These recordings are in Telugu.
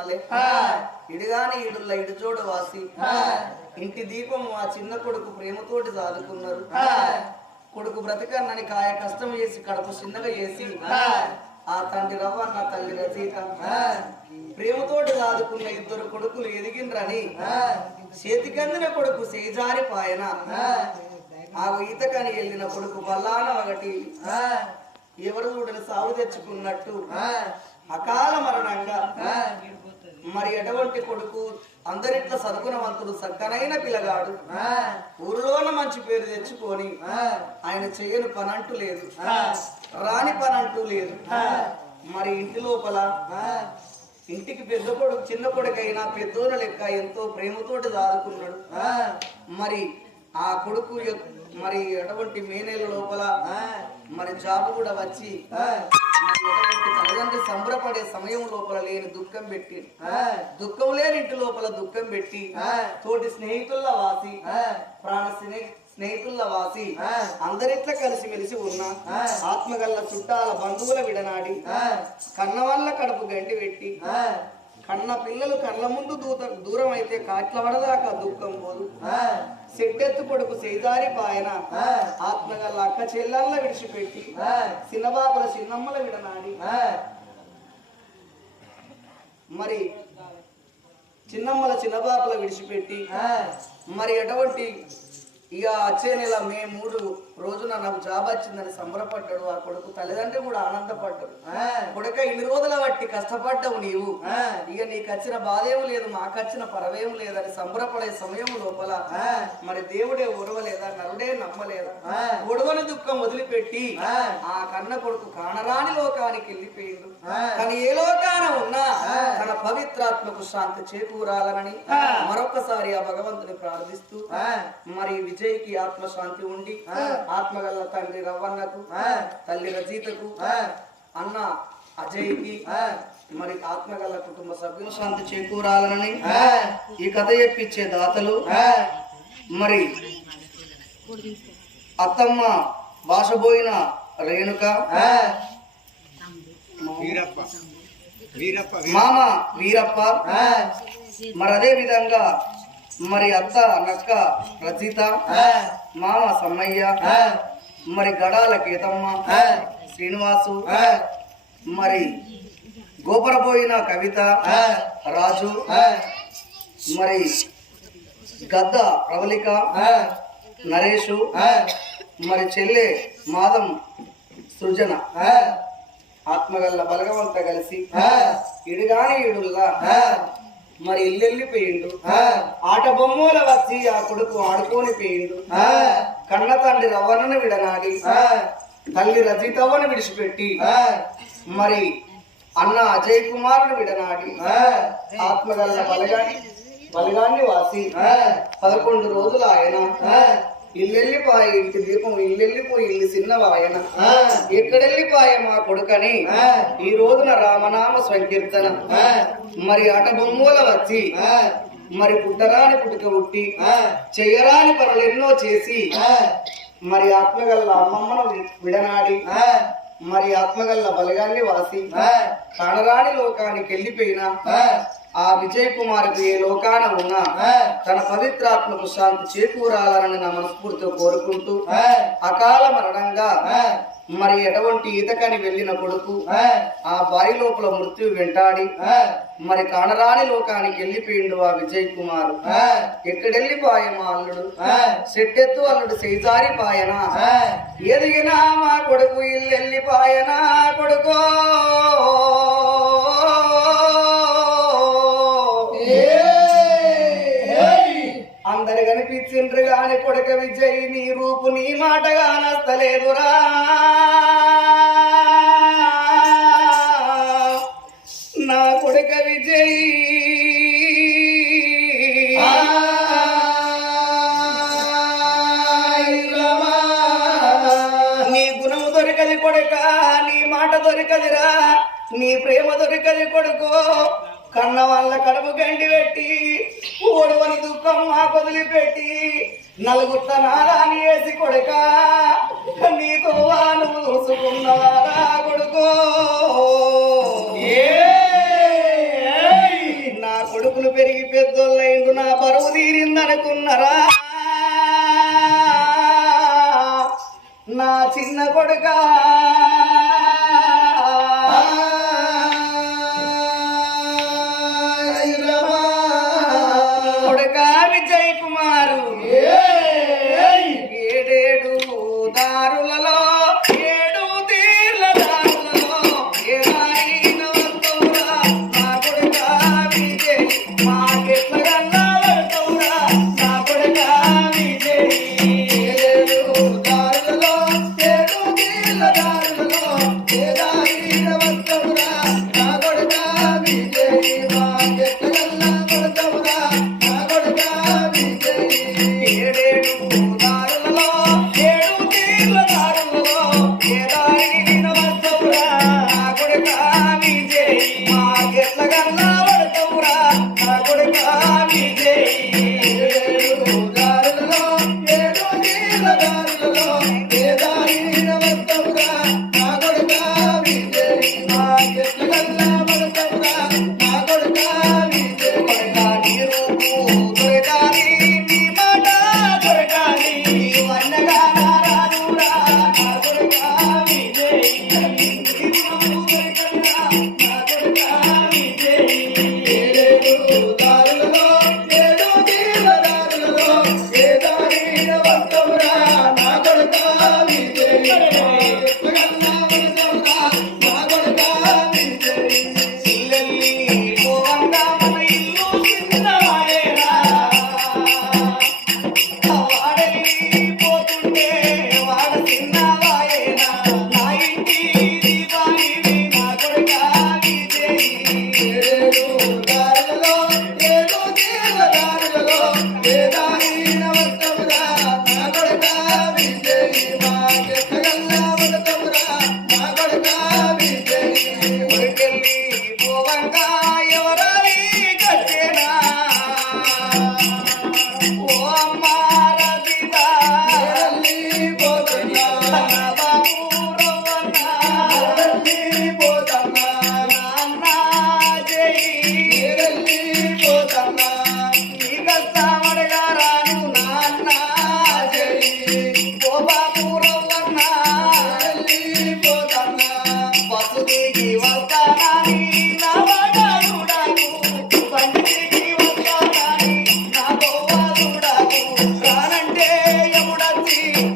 వాలే ఇడిగాని ఇడుల్ల ఇడుచోడు వాసి. ఇంటి దీపం ఆ చిన్న కొడుకు ప్రేమతోటి సాదుకున్నారు. కొడుకు బ్రతకన్నని కాయ కష్టం చేసి కడుపు చిన్నగా చేసి. ఆ తండ్రి రవ్వన్న తల్లి రచయిత. ప్రేమతోటి సాదుకున్న ఇద్దరు కొడుకులు ఎదిగిండ్రని. చేతికందిన కొడుకు సేజారి పాయన ఆ ఈతకని వెళ్ళిన కొడుకు బల్లాన ఒకటి. ఎవరు చూడని సాగు తెచ్చుకున్నట్టు. అకాల మరణంగా. మరి ఎటువంటి కొడుకు? అందరిట్ల సదుకునవంతుడు సక్కనైన పిల్లగాడు. ఊరిలోన మంచి పేరు తెచ్చుకొని ఆయన చేయని పనంటూ లేదు. రాని పనంటూ లేదు. మరి ఇంటి లోపల ఇంటికి పెద్ద కొడుకు చిన్న కొడుకైనా పెద్దోన లెక్క ఎంతో ప్రేమతోటి దాదుకున్నాడు మరి ఆ కొడుకు మరి ఎటువంటి మేనేల లోపల మరి జాబ్ కూడా వచ్చి తల్లిదండ్రులు సంబరపడే సమయం లోపల లేని దుఃఖం పెట్టి దుఃఖం లేని ఇంటి లోపల దుఃఖం పెట్టి తోటి స్నేహితుల వాసి ప్రాణ స్నే స్నేహితుల వాసి అందరిట్లా కలిసి మెలిసి ఉన్న ఆత్మగల్ల చుట్టాల బంధువుల విడనాడి కన్న వల్ల కడుపు గంటి పెట్టి కన్న పిల్లలు కళ్ళ ముందు దూత దూరం అయితే కాట్ల పడదాకా దుఃఖం పోదు. సెట్టెత్తు కొడుకు సేదారి పాయన ఆత్మగల్ల అక్క చెల్లెళ్ళ విడిచిపెట్టి చిన్నబాబుల చిన్నమ్మల విడనాడి. మరి చిన్నమ్మల చిన్నబాబుల విడిచిపెట్టి మరి ఎటువంటి ఇక వచ్చే నెల మే మూడు రోజున నాకు జాబ్ వచ్చిందని సంబరపడ్డాడు ఆ కొడుకు తల్లిదండ్రులు కూడా ఆనందపడ్డాడు కొడుక ఇన్ని రోజుల బట్టి కష్టపడ్డావు నీవు. ఇక నీకు వచ్చిన బాధేం లేదు మాకు వచ్చిన పరవేం లేదని సంబరపడే సమయం లోపల మరి దేవుడే ఉరవలేదా నరుడే నమ్మలేదా? ఒడవని దుఃఖం వదిలిపెట్టి ఆ. కన్న కొడుకు కానరాని లోకానికి వెళ్ళిపోయిండు. కానీ ఏ లోకాన ఉన్నా తన పవిత్రాత్మకు శాంతి చేకూరాలనని మరొకసారి ఆ భగవంతుని ప్రార్థిస్తూ మరి విజయ్కి ఆత్మశాంతి ఉండి ఆత్మగల్ల తండ్రి రవ్వన్నకు తల్లి రజీతకు అన్న అజయ్కి మరి ఆత్మగల్ల కుటుంబ సభ్యులు శాంతి చేకూరాలనని ఈ కథ చెప్పించే దాతలు మరి అత్తమ్మ భాషబోయిన రేణుక వీరప్ప. వీరప్ప మామ వీరప్ప మరి అదే విధంగా మరి అత్త నక్క రచిత మామ సమ్మయ్య మరి గడాల కేతమ్మ. శ్రీనివాసు. మరి గోపరపోయిన కవిత. రాజు. మరి గద్ద ప్రవళిక నరేషు. మరి చెల్లె మాదం సృజన. ఆత్మగల్ల బలగవంత కలిసి ఇడుగాని ఇడుల్లా. మరి ఇల్లెళ్ళిపోయిండు ఆట బొమ్మల వచ్చి ఆ కొడుకు ఆడుకొని పోయిండు. కన్న తండ్రి రవ్వనను విడనాడి. తల్లి రజితవ్వను విడిచిపెట్టి. మరి అన్న అజయ్ కుమార్ను విడనాడి. ఆత్మగల్ల బలగాన్ని బలగాన్ని వాసి. పదకొండు రోజులు ఆయన. ఇల్లెళ్ళిపోయి ఇంటి దీపం ఇల్లెళ్ళిపోయి ఇల్లు చిన్నవాయన ఎక్కడెళ్ళిపోయే మా కొడుకని? ఈ రోజున రామనామ సంకీర్తన. మరి అట బొమ్మల వచ్చి మరి పుట్టరాని పుట్టుక పుట్టి చెయ్యరాని పనులు ఎన్నో చేసి మరి ఆత్మగల్ల అమ్మమ్మను విడనాడి మరి ఆత్మగల్ల బలగాన్ని వాసి కానరాని లోకానికి వెళ్ళిపోయిన ఆ విజయ్ కుమార్కి ఏ లోకాన ఉన్నా తన పవిత్రాత్మకు శాంతి చేకూరాలని నా మనస్ఫూర్తితో కోరుకుంటూ అకాల మరణంగా మరి ఎటువంటి ఈతకని వెళ్ళిన కొడుకు ఆ బావి లోపల మృత్యు వెంటాడి మరి కానరాని లోకానికి వెళ్ళిపోయిండు ఆ విజయ్ కుమార్ ఎక్కడెళ్ళిపోయే మా అల్లుడు సెట్టెత్తు అల్లుడు సైజారి పాయనా ఎదిగినా మా కొడుకు ఇల్లు వెళ్ళిపాయనా కొడుకో? జై నీ రూపు నీ మాటగా నస్తలేదురా నా కొడుక విజయ్. నీ గుణము దొరికది కొడుక నీ మాట దొరికదిరా నీ ప్రేమ దొరికది కొడుకో. కన్న వాళ్ళ కడుపు గండి పెట్టి ఓడవని దుఃఖం మా వదిలిపెట్టి నలుగుట్ల నాదాని వేసి కొడుక నీతో నువ్వు చూసుకున్నవారా కొడుకో. నా కొడుకా da da da da da da da da da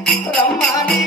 ಬ್ರಹ್ಮಾನಿ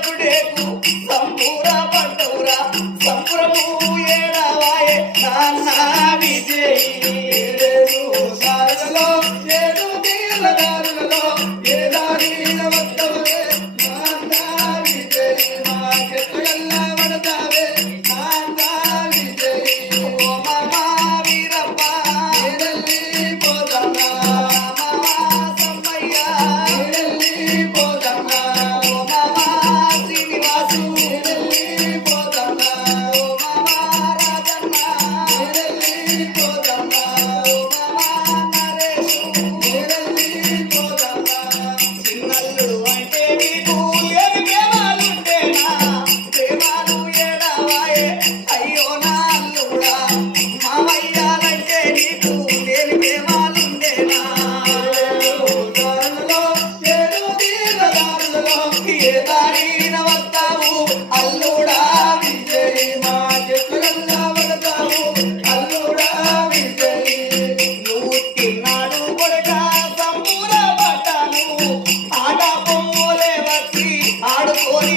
ఈ ఆట బొమ్మలే వచ్చి ఆడుకొని